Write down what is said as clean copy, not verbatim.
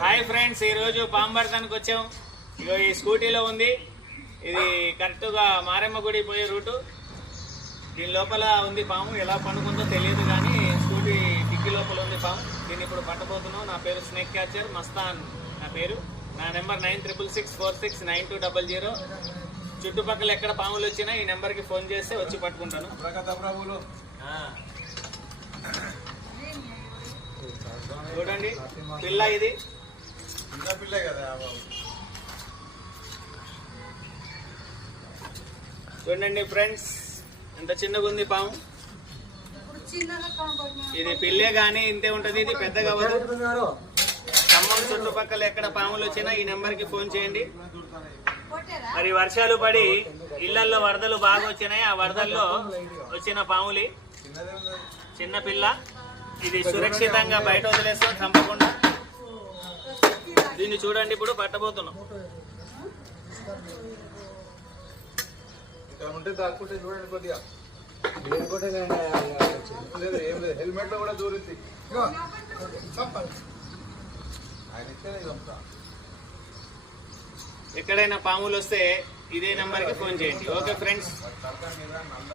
Hi friends, ఈరోజు పాంబర్తానికి వచ్చాం. ఇగో ఈ స్కూటీలో ఉంది. ఇది కరెక్ట్గా మారెమ్మ గుడి పోయే రూటు. దీని లోపల ఉంది పాము. ఎలా పండుకుందో తెలియదు కానీ స్కూటీ డిక్కీ లోపల ఉంది పాము. దీన్ని ఇప్పుడు పట్టబోతున్నాం. నా పేరు స్నేక్ క్యాచర్ మస్తాన్. నా పేరు. నా నెంబర్ 9666469200. చుట్టుపక్కల ఎక్కడ పాములు వచ్చినా ఈ నెంబర్కి ఫోన్ చేస్తే వచ్చి పట్టుకుంటాను. చూడండి, పిల్ల ఇది. చూడండి ఫ్రెండ్స్, ఎంత చిన్నగా ఉంది పాము. ఇది పిల్లే కానీ ఇంతే ఉంటది. ఇది పెద్దగా అవ్వదు. ఖమ్మం చుట్టుపక్కల ఎక్కడ పాములు వచ్చినా ఈ నెంబర్కి ఫోన్ చేయండి. మరి వర్షాలు పడి ఇళ్లల్లో వరదలు బాగా వచ్చినాయి. ఆ వరదల్లో వచ్చిన పాములి చిన్న పిల్ల. ఇది సురక్షితంగా బయట వదిలేస్తాం, చంపకుండా. దీన్ని చూడండి, ఇప్పుడు పట్టబోతున్నాం. చూడండి కొద్దిగా హెల్మెట్ లో కూడా దూరింది. ఎక్కడైనా పాములు వస్తే ఇదే నెంబర్కి ఫోన్ చేయండి. Okay friends.